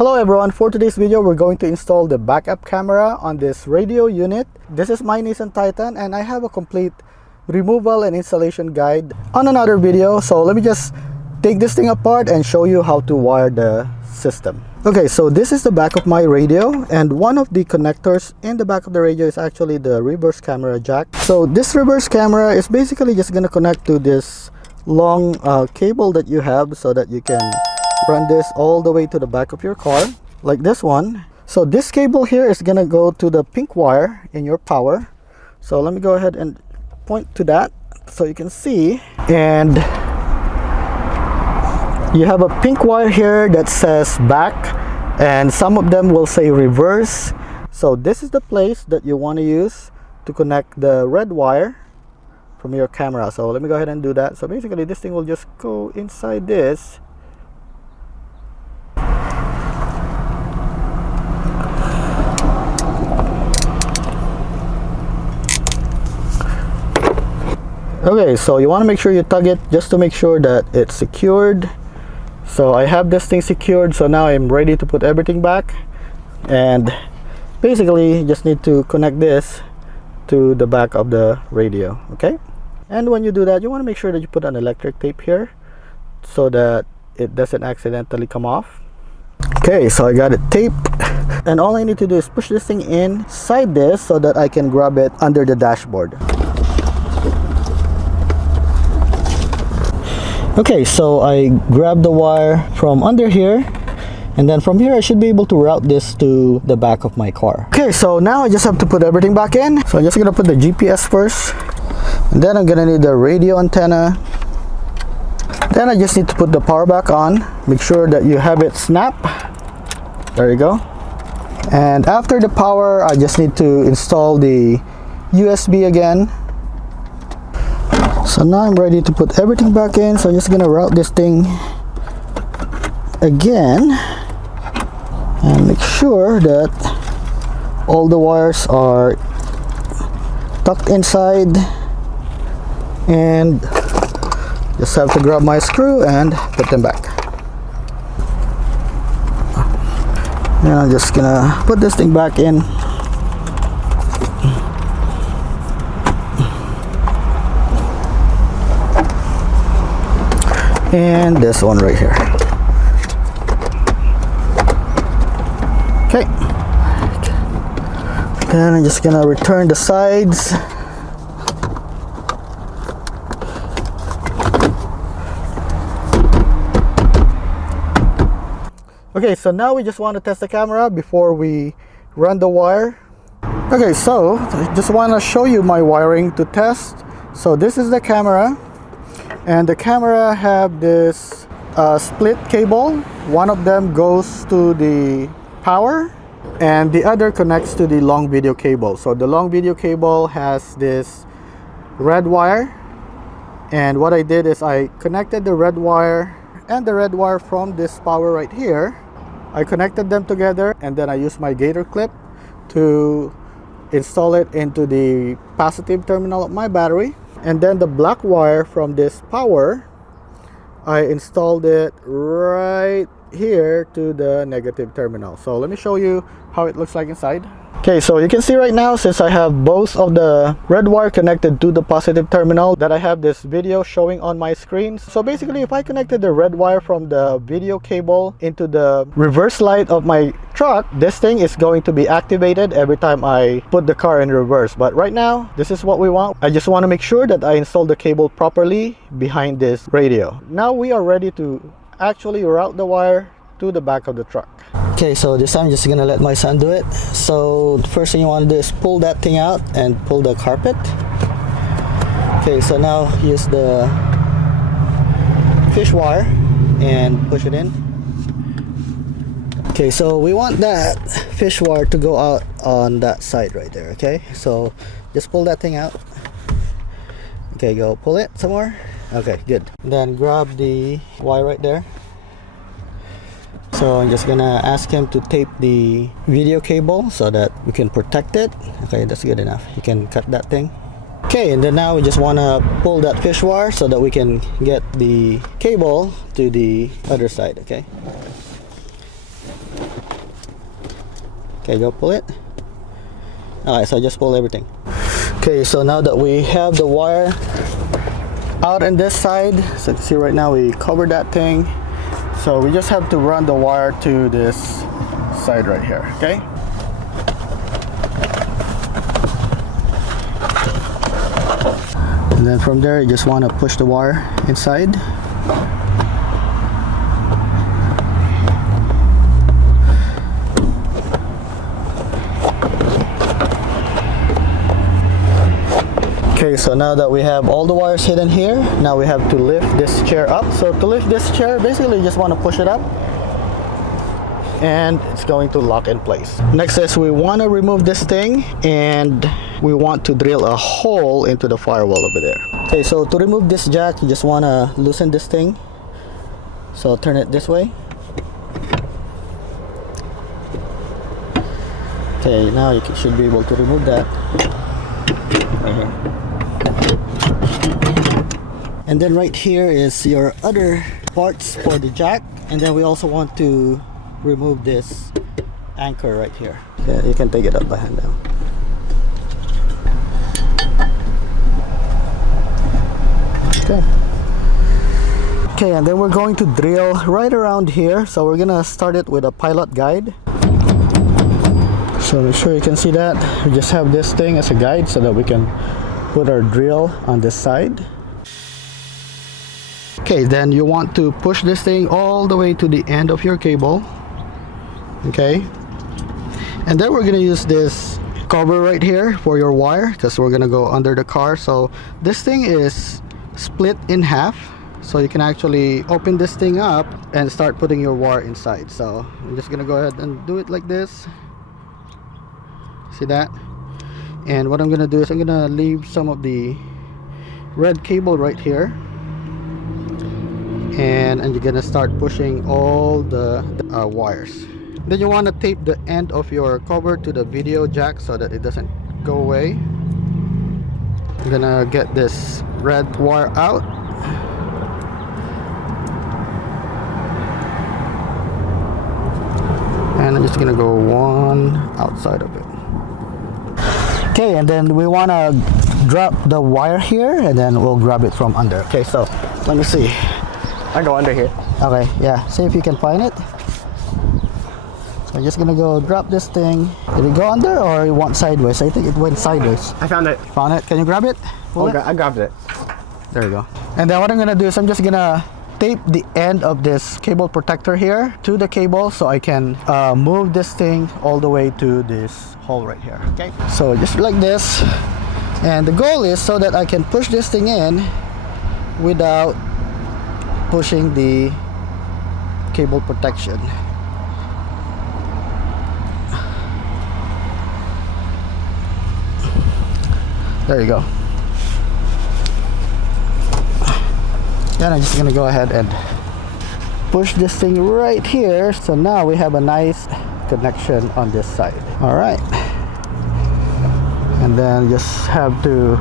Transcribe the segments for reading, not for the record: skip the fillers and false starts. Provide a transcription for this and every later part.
Hello everyone, for today's video we're going to install the backup camera on this radio unit. This is my Nissan Titan and I have a complete removal and installation guide on another video. So let me just take this thing apart and show you how to wire the system. Okay, so this is the back of my radio, and one of the connectors in the back of the radio is actually the reverse camera jack. So this reverse camera is basically just going to connect to this long cable that you have so that you can run this all the way to the back of your car, like this one. So this cable here is gonna go to the pink wire in your power. So let me go ahead and point to that so you can see. And you have a pink wire here that says back, and some of them will say reverse. So this is the place that you want to use to connect the red wire from your camera. So let me go ahead and do that. So basically this thing will just go inside this. Okay, so you want to make sure you tug it just to make sure that it's secured. So I have this thing secured, so now I'm ready to put everything back. And basically you just need to connect this to the back of the radio, okay? And when you do that, you want to make sure that you put an electric tape here so that it doesn't accidentally come off. Okay, so I got it taped, and all I need to do is push this thing inside this so that I can grab it under the dashboard. Okay, so I grabbed the wire from under here, and then from here I should be able to route this to the back of my car. Okay, so now I just have to put everything back in. So I'm just gonna put the GPS first, and then I'm gonna need the radio antenna. Then I just need to put the power back on. Make sure that you have it snap. There you go. And after the power, I just need to install the USB again. So now I'm ready to put everything back in. So I'm just gonna route this thing again and make sure that all the wires are tucked inside, and just have to grab my screw and put them back. And I'm just gonna put this thing back in. And this one right here. Okay. Then I'm just gonna return the sides. Okay, so now we just want to test the camera before we run the wire. Okay, so I just want to show you my wiring to test. So this is the camera, and the camera have this split cable. One of them goes to the power and the other connects to the long video cable. So the long video cable has this red wire, and what I did is I connected the red wire and the red wire from this power right here. I connected them together, and then I used my gator clip to install it into the positive terminal of my battery. And then the black wire from this power, I installed it right here to the negative terminal. So let me show you how it looks like inside. Okay, so you can see right now, since I have both of the red wire connected to the positive terminal, that I have this video showing on my screen. So basically, if I connected the red wire from the video cable into the reverse light of my truck, this thing is going to be activated every time I put the car in reverse. But right now, this is what we want. I just want to make sure that I install the cable properly behind this radio. Now we are ready to actually route the wire to the back of the truck. Okay, so this time I'm just gonna let my son do it. So the first thing you want to do is pull that thing out and pull the carpet. Okay, so now use the fish wire and push it in. Okay, so we want that fish wire to go out on that side right there. Okay, so just pull that thing out. Okay, go pull it some more. Okay, good. Then grab the wire right there. So I'm just gonna ask him to tape the video cable so that we can protect it. Okay, that's good enough. You can cut that thing. Okay, and then now we just want to pull that fish wire so that we can get the cable to the other side. Okay, Okay, go pull it. Alright, so just pull everything. Okay, so now that we have the wire out on this side, so you can see right now we covered that thing. So we just have to run the wire to this side right here, okay? And then from there, you just want to push the wire inside. Okay, so now that we have all the wires hidden here, now we have to lift this chair up. So to lift this chair, basically you just want to push it up and it's going to lock in place. Next is we want to remove this thing and we want to drill a hole into the firewall over there. Okay, so to remove this jack, you just want to loosen this thing. So turn it this way. Okay, now you should be able to remove that right here. And then right here is your other parts for the jack, and then we also want to remove this anchor right here. Yeah, you can take it up by hand now. Okay. Okay, and then we're going to drill right around here. So we're gonna start it with a pilot guide. So make sure you can see that. We just have this thing as a guide so that we can put our drill on this side. Okay, then you want to push this thing all the way to the end of your cable. Okay, and then we're gonna use this cover right here for your wire because we're gonna go under the car. So this thing is split in half, so you can actually open this thing up and start putting your wire inside. So I'm just gonna go ahead and do it like this. See that? And what I'm gonna do is I'm gonna leave some of the red cable right here, and you're gonna start pushing all the wires. Then you want to tape the end of your cover to the video jack so that it doesn't go away. I'm gonna get this red wire out. And I'm just gonna go one outside of it. Okay, and then we want to drop the wire here and then we'll grab it from under. Okay, so let me see. I go under here. Okay, yeah, see if you can find it. So I'm just gonna go drop this thing. Did it go under or it went sideways? I think it went sideways. I found it. Found it? Can you grab it? I grabbed it. There you go. And then what I'm gonna do is I'm just gonna tape the end of this cable protector here to the cable so I can move this thing all the way to this hole right here. Okay, so just like this, and the goal is so that I can push this thing in without pushing the cable protection. There you go. Then I'm just gonna go ahead and push this thing right here. So now we have a nice connection on this side. All right. And then just have to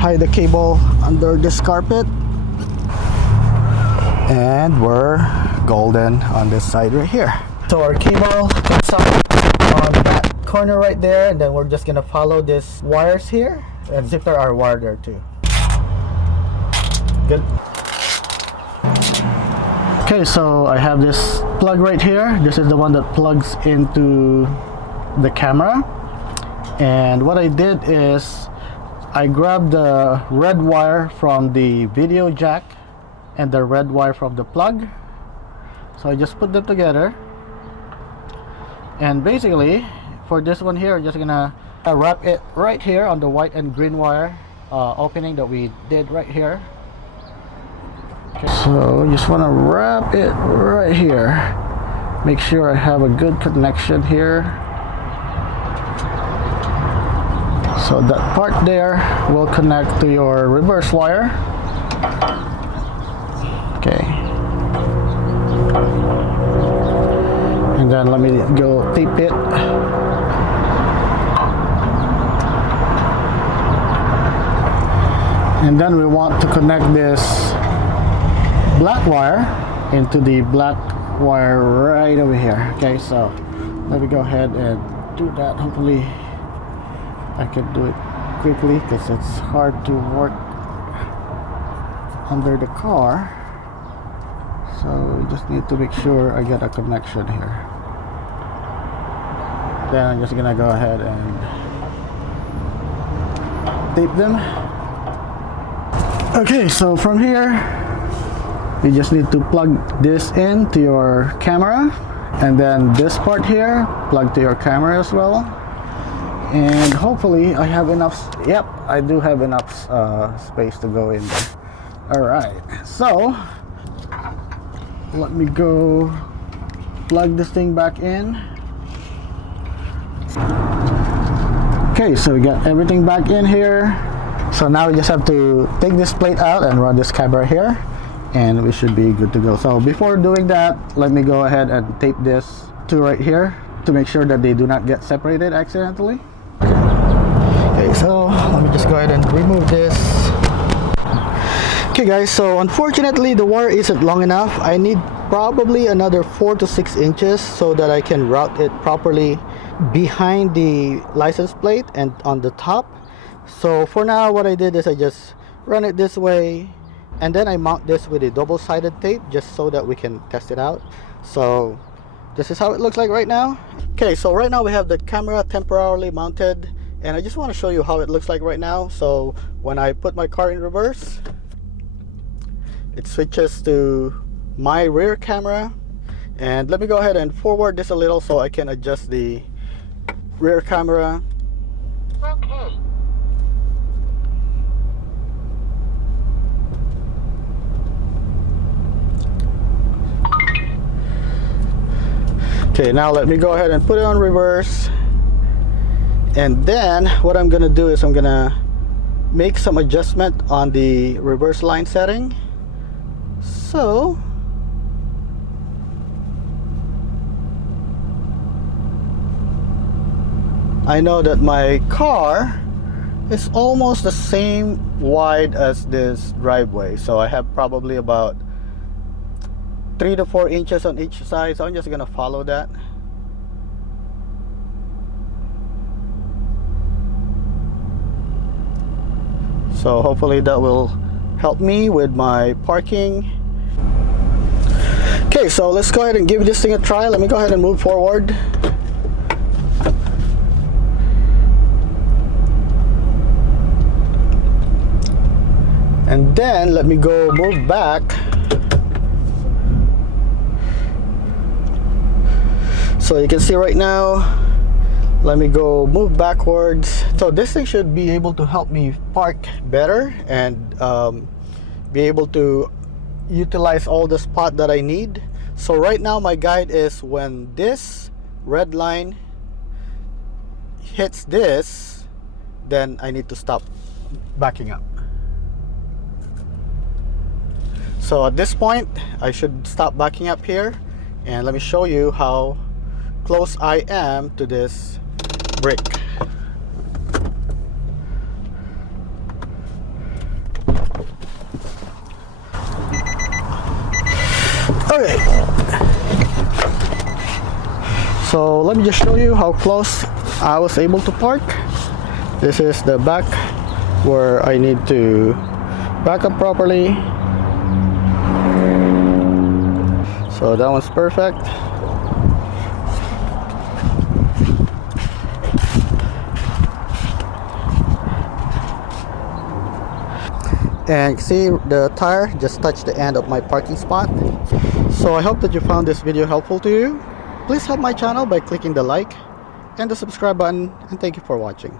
hide the cable under this carpet. And we're golden on this side right here. So our cable gets up on that corner right there, and then we're just gonna follow these wires here and zip our wire there too. Good. Okay, so I have this plug right here. This is the one that plugs into the camera. And what I did is I grabbed the red wire from the video jack and the red wire from the plug. So I just put them together. And basically, for this one here, I'm just gonna wrap it right here on the white and green wire opening that we did right here. Okay, so you just want to wrap it right here. Make sure I have a good connection here. So that part there will connect to your reverse wire. Okay. And then let me go tape it. And then we want to connect this black wire into the black wire right over here. Okay, so let me go ahead and do that. Hopefully I can do it quickly because it's hard to work under the car. So just need to make sure I get a connection here. Then I'm just gonna go ahead and tape them. Okay, so from here you just need to plug this in to your camera, and then this part here plug to your camera as well. And hopefully I have enough. Yep, I do have enough space to go in there. All right, so let me go plug this thing back in. Okay, so we got everything back in here. So now we just have to take this plate out and run this camera here, and we should be good to go. So before doing that, let me go ahead and tape this to right here to make sure that they do not get separated accidentally. Okay, so let me just go ahead and remove this. Okay guys, so unfortunately the wire isn't long enough. I need probably another 4 to 6 inches so that I can route it properly behind the license plate and on the top. So for now what I did is I just run it this way, and then I mount this with a double-sided tape just so that we can test it out. So this is how it looks like right now. Okay, so right now we have the camera temporarily mounted, and I just want to show you how it looks like right now. So when I put my car in reverse, it switches to my rear camera, and let me go ahead and forward this a little so I can adjust the rear camera. Okay. Okay, now let me go ahead and put it on reverse, and then what I'm gonna do is I'm gonna make some adjustment on the reverse line setting. So I know that my car is almost the same wide as this driveway, so I have probably about 3 to 4 inches on each side, so I'm just gonna follow that. So hopefully that will help me with my parking. Okay, so let's go ahead and give this thing a try. Let me go ahead and move forward. And then let me go move back. So you can see right now, let me go move backwards. So this thing should be able to help me park better and be able to utilize all the spot that I need. So right now my guide is when this red line hits this, then I need to stop backing up. So at this point I should stop backing up here, and let me show you how close I am to this brick. Okay, so let me just show you how close I was able to park. This is the back where I need to back up properly. So that one's perfect. And see, the tire just touched the end of my parking spot. So I hope that you found this video helpful to you. Please help my channel by clicking the like and the subscribe button, and thank you for watching.